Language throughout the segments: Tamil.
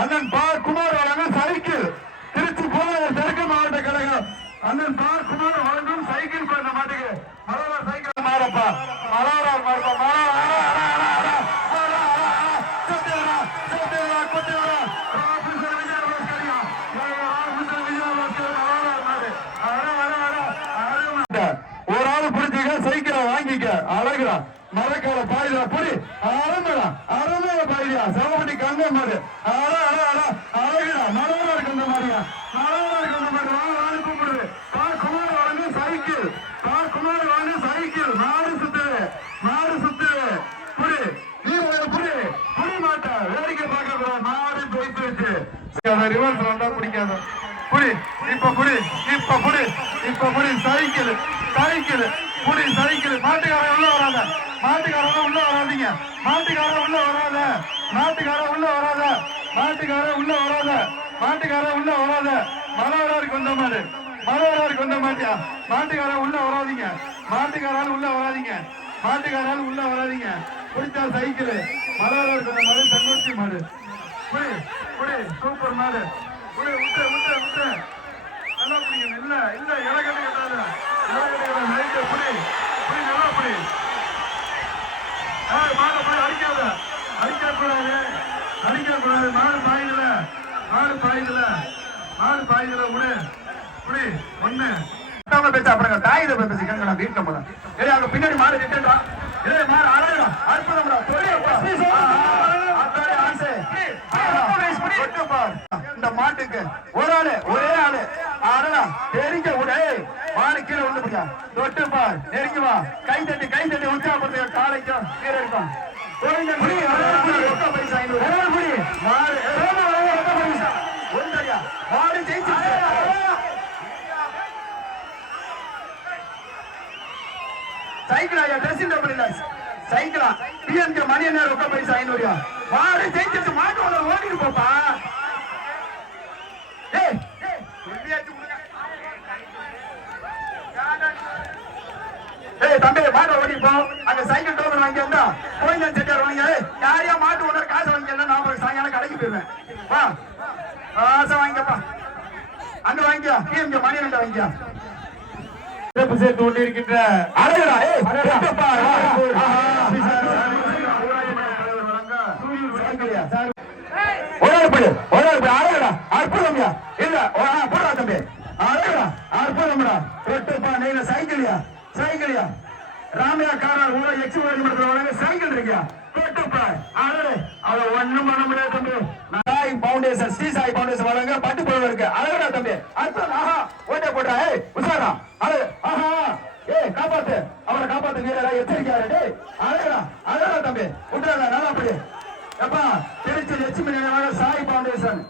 அண்ணன் பா. குமார் வழங்கும் சைக்கிள். திருச்சி போலவர் தெற்கு மாவட்ட கழகம். அண்ணன் பா. குமார் வழங்கும் சைக்கிள் பண்ண மாட்டுக்கு. மலரா சைக்கிள். மாறப்பா. மலரா மாறப்பா. மலரா ஒரு ஆள் புடிச்சிக்க சைக்கிளை வாங்கிக்க. அழகுடா. மரக்கால பாயுதா புடி. அருமைடா அருமையா பாயுதா சவபடி கங்க மாதிரி அட அட அட அழகுடா. மனோரா இருக்கு இந்த மாதிரியா மனோரா இருக்கு மாதிரி வாங்க வாங்க கூப்பிடுது பா குமார் வாங்க சைக்கிள். பா குமார் வாங்க சைக்கிள். மாடு சுத்து. மாடு சுத்து. புடி. நீ ஒரு புடி. புடி மாட்டா. வேடிக்கை பார்க்க கூடாது மாடு ஜெயித்து வச்சு. ரிவர்ஸ் வந்தா பிடிக்காது. புடி. இப்ப புடி. இப்ப புடி. இப்ப புடி. சைக்கிள். சைக்கிள். கூடி சைக்கிள் மாட்டுக்காரன் உள்ள வராத. மாட்டுக்காரன் உள்ள வராதீங்க. மாட்டுக்காரன் உள்ள வராத. மாட்டுக்காரன் உள்ள வராத. மாட்டுக்காரன் உள்ள வராத. மாட்டுக்காரன் உள்ள வராத. மலவராருக்கு வந்த மாடு. மலவராருக்கு வந்த மாட்டியா? மாட்டுக்காரன் உள்ள வராதிங்க. மாட்டுக்காரால் உள்ள வராதீங்க. மாட்டுக்காரால் உள்ள வராதீங்க. பிடிச்சா சைக்கிள். மலவராருக்கு வந்த மாதிரி தங்கச்சி மாடு. குடி புடி சூப்பர் மாடு. குடி விட்டு விட்டு விட்டு நல்லா பிடிக்கணும் இல்ல இல்ல இலக்கட்டு கட்டாத இலக்கட்டு கட்டாத மாடு பாயுதுல மாடு பாயுதுல மாடு பாயுதுல விடு ஒண்ணு பேச அப்புறம் தாயில பேசி கங்கடா வீட்டுல போல ஏய் அங்க பின்னாடி மாடு நிக்கண்டா ஏய் மாடு அழகா அற்புதம்டா இந்த மாட்டுக்கு ஒரு ஆளு ஒரே ஆளு. ஆனா தெரிஞ்ச உடே மாடு கீழே விழுந்து போச்சா தொட்டு பார் நெருங்கி வா. கை தட்டி கை தட்டி உற்சாகப்படுத்த காலைக்கும் ரொக்க ஐநூறு. மாடு, ஏய், ரொக்க பைசா. ஒன்றரையா? மாடு ஜெயிச்சிருச்சு. சைக்கிளா ஐயா ட்ரெஸ்ஸிங் டேபிள் இல்ல. சைக்கிளா? பிஎன்கே மணி என்ன ரொக்க பைசா ஐநூறுயா மாடு ஜெயிச்சிருச்சு. மாட்டு ஓடிட்டு போப்பா ஏய் ஏய், சொல்லியாச்சு முடுங்க. ஏய் தம்பி மாடு அந்த சைக்கிள் டோக்கன் வாங்கி வந்தா கோயில் செட்டியார் வாங்கி யாரையா மாட்டு ஓனர் காசு வாங்கி நான் ஒரு சாயங்காலம் கடைக்கு போயிருவேன். வா. காசை வாங்கிக்கப்பா. அங்க வாங்கிக்கோ. பிஎன்கே மணி வாங்கிக்கோ. சிறப்பு சேர்த்து கொண்டிருக்கின்ற அழகடா ஆஹா. ஒரு ஆள் போடு, ஒரு ஆள் போடு, அழகுடா, அற்புதம்யா. இல்ல, ஓ, ஆ, போடுடா தம்பி. அழகுடா, அற்புதம்டா. எட்டப்பா, நீல சைக்கிள்யா, சைக்கிள்யா. ராமையா காரர் ஊர எக்ஸ் மடத்துல வழங்க சைக்கிள் இருக்கியா எட்டப்பா, அழகு. அவள ஒண்ணும் பண்ண முடியாது தம்பி சாய் பவுண்டேஷன் ஸ்ரீ சாய் பவுண்டேஷன் வழங்க பட்டு புடவை இருக்கு. அழகுடா தம்பி. அர்த்தம் ஆஹா ஓட்டை போட்டா ஏய் உஷாரா. அழகு ஆஹா. ஏய் காப்பாத்து. அவரை காப்பாத்து வீரரா எச்சரிக்கையா டேய் அழகா அழகடா தம்பி. விட்டுறாங்க நல்லா படி. எப்பா திருச்சி லட்சுமி நினைவாக சாய் பவுண்டேஷன்.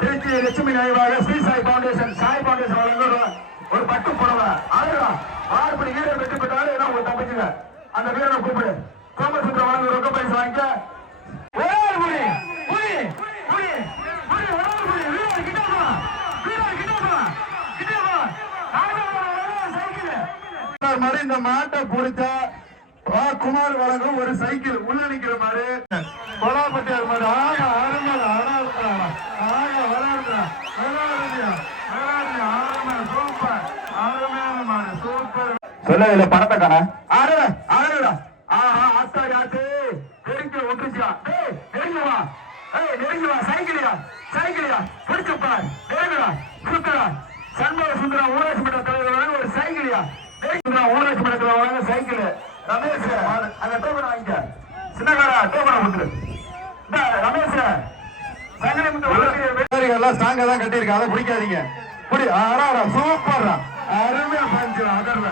திருச்சி லட்சுமி நினைவாக ஸ்ரீ சாய் பவுண்டேஷன். சாய் பவுண்டேஷன் வழங்க ஒரு- பட்டு புடவை. அழகுடா. ஆறு மணி வீரர் வெற்றி பெற்றாலும் ஏன்னா உங்க தம்பிச்சுங்க அந்த வீரனை கூப்பிடு. சோமசுந்தரம் வழங்க ரொக்க பரிசு வாங்கிக்க ஒரே ஒரு புடி புடி புடி புடி ஒரே ஒரு புடி வீரர் கிட்ட வா வீரர் கிட்ட வா கிட்ட வா சைக்கிள் மாதிரி இந்த மாட்டை பிடிச்சா வா குமார் வழங்கும் ஒரு சைக்கிள். உள்ள நிக்கிற மாதிரி. கொலாப்பட்டியார் மாதிரி. ஆக அருமல் அழகா ஆக வராதுடா வராதுடியா வராதுடியா ஆரம்ப சூப்பர். அருமையான மாடு சூப்பர். சொல்ல இதுல பணத்தை காண ஆடுற ஆடுடா ஆஹா ஆத்தாடி ஆச்சு நெருங்கி ஒட்டுச்சியா டேய் நெருங்கி வா ஏய் நெருங்கி வா சைக்கிளியா சைக்கிளியா பிடிச்சப்பா நெருங்குடா சுத்தடா சண்முக சுந்தரா ஊராட்சி மன்ற தலைவர் வழங்க ஒரு சைக்கிளியா சுந்தரா ஊராட்சி மன்றத்தில் வழங்க சைக்கிள் ரமேஷ் அந்த டோக்கன் வாங்கிக்க சின்னகாரா டோக்கனை கொடுத்துரு ரமேஷ் சங்கரை முத்து எல்லாம் ஸ்ட்ராங்கா தான் கட்டியிருக்கா அதை பிடிக்காதீங்க புடி ஆறா சூப்பர்ரா அருமையா பஞ்சு அதர்ல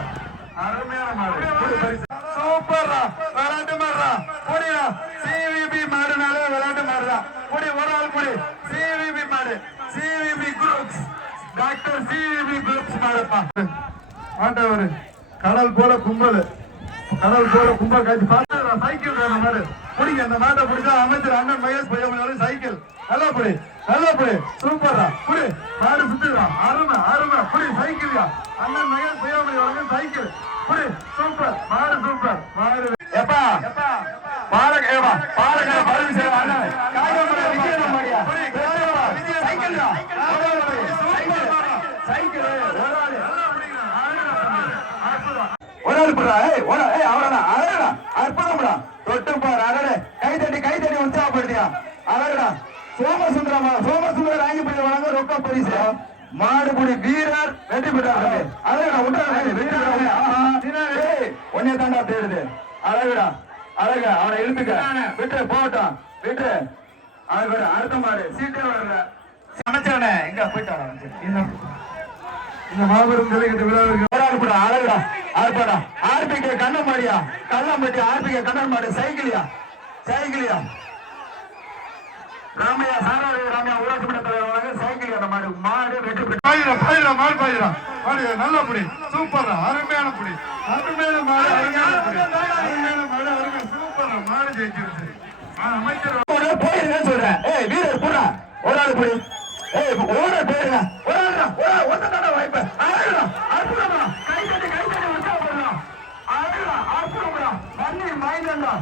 அருமையான மாடு புடி பரிசு சூப்பர்ரா விளையாட்டு மாடுறா புடிடா சிவிபி மாடுனாலே விளையாட்டு மாடுறா புடி ஒரு ஆள் புடி சிவிபி மாடு CVP groups doctor CVP groups மாடுப்பா ஆண்டவர் கடல் போல கும்பல் கடல் போல கும்பல் காட்சி பார்த்து சைக்கிள் வேணும் மாடு புடிங்க அந்த மாட்டை பிடிச்சா அமைச்சர் அண்ணன் மகேஷ் பையன் சைக்கிள். நல்லா புடி நல்லா புடி. சூப்பரா புடி. மாடு சுத்துடா அருமை அருமை. புடி சைக்கிள்யா அண்ணன் மகேஷ் பையன் சைக்கிள். புடி சூப்பர். மாடு சூப்பர். மாடு. எப்பா பாலக ஏவா பாலக பரிசு அண்ணன். ஓடுறா ஏய் ஓட ஏய் அவரடா அழகடா அற்புதம்டா. தொட்டு பாரு அழகே கை தட்டி கை தட்டி உற்சாகப்படுத்தியா. அழகடா சோமசுந்தரமா சோமசுந்தர ராங்கிப்பள்ளி வழங்க ரொக்க பரிசு. மாடுபுடி வீரர் வெற்றி பெற்றாரு அழகடா உற்றாங்க ஒன்னே தாண்டா தேடுது. அழகுடா. அழகு அவனை எழுப்பிக்க விட்டு போகட்டும். விட்டு. அழகு அடுத்த மாடு. சீட்டே வரல. அமைச்சரனே எங்க போயிட்டான் இந்த இந்த மாபெரும் ஜல்லிக்கட்டு விழாவிற்கு போராடுபடா அழகுடா ஆர்ப்பாடா? ஆர்பிகே கண்ணன் மாடியா? கள்ளம்பட்டி ஆர்பிகே கண்ணன் மாடு சைக்கிளியா? சைக்கிளியா? ராமையா சாராவி ராமையா ஊராட்சி மன்ற தலைவர் வழங்க சைக்கிள் அந்த மாடு? மாடு வெற்றி பெற்று பாயிரா பாயிரா மாடு பாயிரா. மாடு நல்ல புடி. சூப்பர் அருமையான புடி. அருமையான மாடு அருமையான புடி. அருமையான மாடு அருமை. சூப்பர் மாடு ஜெயிச்சிருச்சு. அமைச்சர் போடு, போயிருங்கன்னு சொல்றேன். ஏய் வீரர் போடா. ஒரு ஆள் போய் ஏய் ஓட போயிருங்க. ஒரு ஆள் ஒரு ஆள் ஒத்த தடவை வாய்ப்பு அழகுடா அற்புதமா கை தட்டி கை தட்டி உற்சாகப்படுறோம் அழகுடா அற்புதம்டா மண்ணி மைந்தன்டா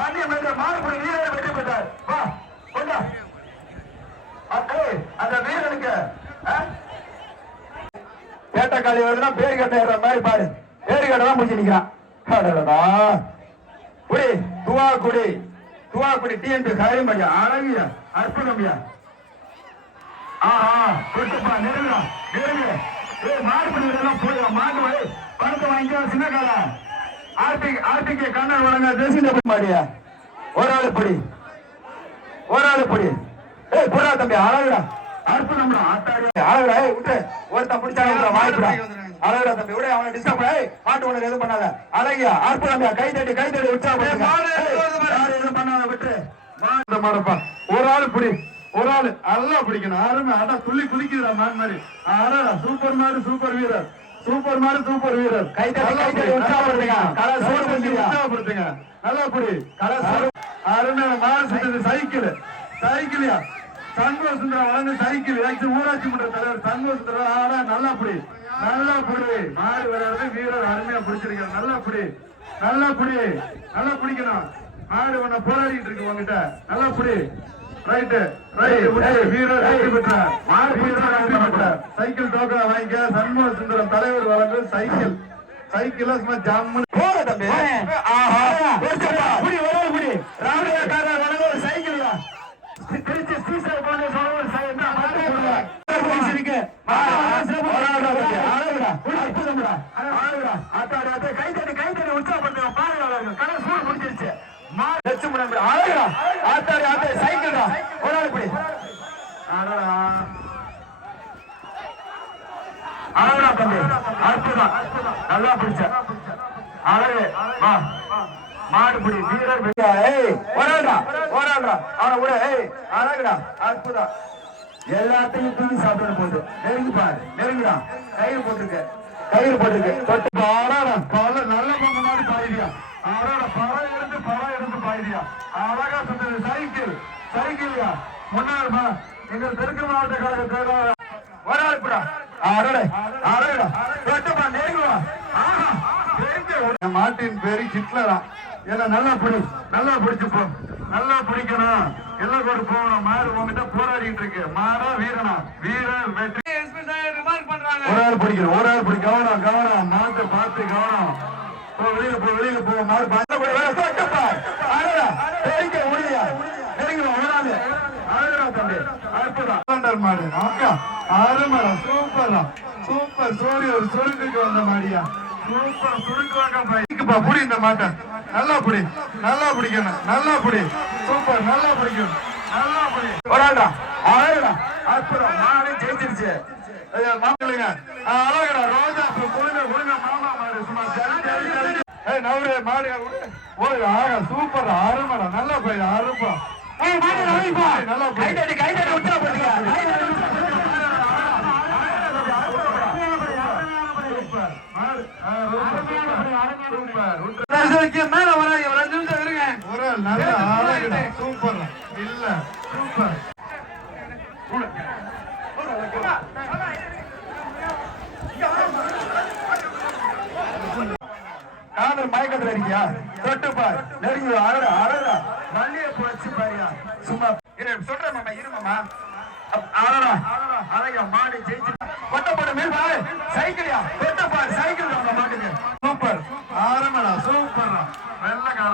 மண்ணி மைந்த மாறுபடி வீரரை வெற்றி பெற்றார் வா கொண்டா ஏய் அந்த வீரனுக்கு ஆ? வேட்டக்காளி வருதுன்னா பேர் கட்ட மாதிரி பாரு. பேர் கட்டதான் முடிச்சு நிக்கிறான். குடி துவா குடி துவா குடி டிஎன்பி காரியமையா அழகியா அற்புதமையா. ஆஹா விட்டுப்பா நெருங்கா நெருங்க. ஏய் மாடு பண்ணிடலாம் போயிடும் மாடு வரை பணத்தை வாங்கிக்க சின்ன கால. ஆர்டி ஆர்டிக்கு கண்ணன் வழங்க தேசிய டப்பு மாடியா ஒரு ஆள் படி. ஒரு ஆள் படி. ஏய் போடா தம்பி அழகுடா. அற்புதம்டா ஆத்தாடி. அழகுடா விட்டு. ஒருத்தன் பிடிச்சாங்க வாய்ப்புடா. அழகுடா தம்பி விட அவனை டிஸ்டர்ப் ஏய் மாட்டு உனக்கு எதுவும் பண்ணாத. அழகியா அற்புதம்டா கை தட்டி கை தட்டி யாரும் எதுவும் பண்ணாத விட்டு. மாடப்பா. ஒரு ஆள் பிடி ஒரு ஆள் நல்லா பிடிக்கணும். அருமை அடா துள்ளி குதிக்குதுடா மாடு மாதிரி. அடடா சூப்பர் மாடு சூப்பர் வீரர். சூப்பர் மாடு சூப்பர் வீரர். கை தட்டி, கை தட்டி பிடி, உற்சாகப்படுத்துங்க. கலை பண்ணியா? உற்சாகப்படுத்துங்க நல்லா பிடி. கலை. அருமையான சுத்தது சைக்கிள். சைக்கிளியா? சண்முக சுந்தரம் வளர்ந்து சைக்கிள் ஆக்சுவலி ஊராட்சி மன்ற தலைவர் சண்முக சுந்தரம் ஆடா நல்லா பிடி. நல்லா பிடி. மாடு வராது வீரர் அருமையா பிடிச்சிருக்காரு. நல்லா பிடி. நல்லா பிடி. நல்லா பிடிக்கணும். மாடு உன்னை போராடிட்டு இருக்கு உங்ககிட்ட நல்லா பிடி. ரைட்டு ரைட் வீரர் வெற்றி பெற்றார். மாடு வீரர் வெற்றி பெற்றார். சைக்கிள் டோக்கன் வாங்கிக்க. சண்முக சுந்தரம் தலைவர் வழங்கும் சைக்கிள் சைக்கிள் சும்மா தம்பி. ஆஹா ஒருத்தப்பா புடி ஒரு புடி ராமலிங்க காரர் வழங்க ஒரு சைக்கிள்யா திருச்சி ஸ்ரீசர் போன சொல்ல ஒரு சைக்கிள் தான் மாட்டு போடுங்க போலீஸ் இருக்கு அற்புதம்டா அழகுடா உற்சாகப்படுத்துங்க பாருங்க சூடு அழகுடா ஆத்தாடி சைக்கிள்டா ஒரு ஆள் அழகுடா தம்பி அற்புதம் நல்லா பிடிச்ச அழகு வா வீரர் ஏய் ஓடாடா ஓடாடா அவனை விட ஏய் அழகுடா அற்புதம் எல்லாத்தையும் தூக்கி சாப்பிட போகுது நெருங்கி பாரு. நெருங்குடா. கயிறு போட்டிருக்கு. கயிறு போட்டிருக்கு. தொட்டு பாடாடா. பல நல்ல பங்க மாதிரி பாயுதியா. அவரோட பழம் எடுத்து பழம் எடுத்து பாயுதியா. அழகா சொன்னது. சைக்கிள். சைக்கிள்யா? முன்னாள் மா- எங்கள் தெற்கு மாவட்ட கழக செயலாளர் புடா அடடே. அழகுடா தொட்டுப்பா நெருங்குவா மாட்டின் பேரு ஹிட்லரா. ஏன்னா நல்லா பிடி. நல்லா பிடிச்சுப்போ. நல்லா பிடிக்கணும். எல்லாம் கூட போகணும். மாடு உங்ககிட்ட போராடிட்டு இருக்கு. மாடா வீரனா. வீரர் வெற்றி. ஒரு ஆள் பிடிக்கணும். ஒரு ஆள் பிடி கவனம் கவனம். மாட்டை பார்த்து கவனம். போ வெளியில போ வெளியில போ. மாடு பார்த்து முடியா ஒரு ஆளு அழகுடா தம்பி. அற்புதம். மாடு. ஆக்கா அருமடா. சூப்பர்டா சூப்பர். சோடி ஒரு சுருக்குக்கு வந்த மாடியா. சூப்பர் சுருக்குவாங்க பைக்குப்பா புடி இந்த மாட்டை. நல்லா புடி. நல்லா பிடிக்கணும். நல்லா புடி. சூப்பர். நல்லா பிடிக்கணும். நல்லா புடி. ஆள்டா அழகுடா அற்புதம். மாடு ஜெயிச்சிருச்சு. மாப்பிள்ளைங்க அழகுடா. ரோஜா பூ குழுங்க குழுங்க மாமா மாடு. சும்மா ஏய் நவரே மாடு ஓய் ஆக சூப்பர் அருமடா. நல்லா போய் அருப்பா. ஏய் மாடு நவிப்பா நல்லா போய் கை தட்டி உற்சாகப்படுத்துங்க. மேல வராங்க ஒரு அஞ்சு நிமிஷம் இருங்க. ஒரு நல்ல அழகுடா சூப்பர். இல்ல சூப்பர். காதல் மயக்கத்துல இருக்கியா? தொட்டு பார் நெருங்கி வா, அழடா அழடா மல்லிய போச்சு பாரியா. சும்மா. சொல்றேன் மாமா இரு மாமா. அப்- அழடா அழகா மாடு ஜெயிச்சு. கொட்ட போட மேல் பாரு. சைக்கிளியா? தொட்ட பாரு சைக்கிள் நம்ம மாட்டுக்கு சூப்பர் ஆரம்படா ஆ,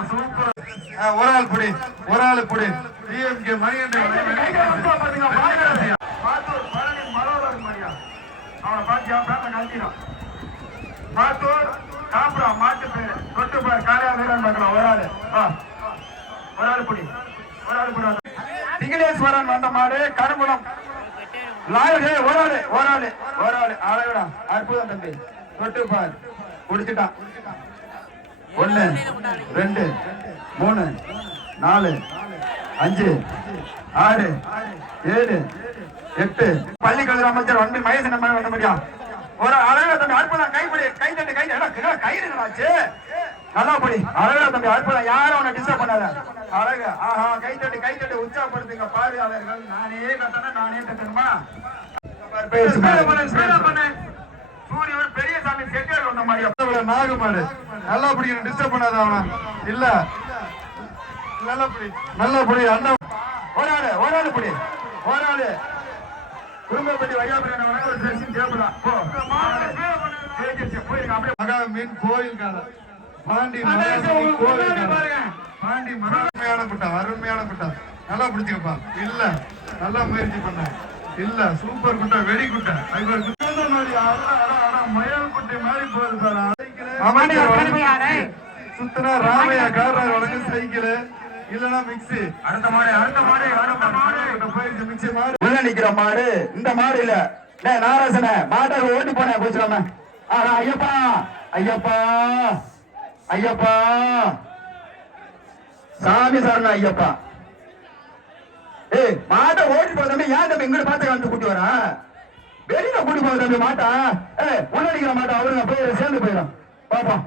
ஒரு ஆள் புடி ஒரு ஆள் புடி. டிஎம்கே மணிகண்டன் அவனை பாத்தியா? பேப்ப கழட்டிடும் மாத்தூர் மாட்டு பேரு. தொட்டு பாரு காலையா வீரன் பார்க்கலாம். ஒரு ஆளு. ஒரு ஆளு புடி. ஒரு ஆளு புடி. திங்களேஸ்வரன் வந்த மாடு கருங்குளம். லாயரு ஒரு ஆளு. ஒரு ஆளு. ஒரு ஆளு. ஆளவிடா அற்புதம் தம்பி. தொட்டு பார். குடிச்சிட்டான். ஒண்ணு ரெண்டு மூணு நாலு அஞ்சு ஆறு ஏழு எட்டு. பள்ளிக்கல்வி அமைச்சர் வந்து மகேசன் நம்ம ஒரு அழகா தம்பி அற்புதம். கைப்பிடி கை தட்டு கை தட்டு. கயிறுங்களாச்சு நல்லா படி. அழகா தம்பி அற்புதம். யாரும் அவனை டிஸ்டர்ப் பண்ணாத. அழகா. ஆஹா கை தட்டு கை தட்டு உற்சாகப்படுத்துங்க. பார்வையாளர்கள் நானே கத்தணும் நானே கத்தணுமா பேசு சூரியன் பெரிய சாமி செட்டியார் வந்த மாதிரியா நாகமாடு நல்லா பிடிக்கணும். டிஸ்டர்ப் பண்ணாத அவன. இல்ல. நல்லா பிடி. நல்லா பிடி. ஆளு ஒரு ஆளு புடி. ஆளு. குடும்பப்பட்டி வையாபுரி ஒரு செஷன் தேவைப்படலாம் போ. ஜெயிச்சிருச்சு. போயிருங்க அப்படியே மகா மீன் கோயில் பாண்டி கோயில் பாண்டி அருமையான குட்டா அருமையான குட்டா. நல்லா பிடிச்சிருப்பா இல்ல. நல்லா முயற்சி பண்ண. இல்ல. சூப்பர் குட்டா. வெடி குட்டா. ஐவர் குட்டா மாதிரி அட, அட, அட, முயல் குட்டி மாதிரி போகுது சார் அழைக்கிறேன். சுத்தனா ராமையா கார் உனக்கு சைக்கிள். இல்லனா மிக்ஸி. அடுத்த மாடு அடுத்த மாடு போயிடுச்சு மிக்ஸி மாடு. உள்ள நிக்கிற மாடு இந்த மாடு இல்ல. நாராசன மாட்டை ஓட்டி போனேன் போச்சுடாம ஆஹா ஐயப்பா ஐயப்பா ஐயப்பா. சாமி சரண ஐயப்பா. ஏய் மாட்டை ஓட்டி தம்பி ஏன் தம்பி இங்கிட்டு பார்த்து காமிச்சு கூட்டி வரா? வெளியில கூட்டி போற மாட்டா. ஏ உள்ள மாட்டா. அவருங்க போய் சேர்ந்து போயிடும் பாப்போம்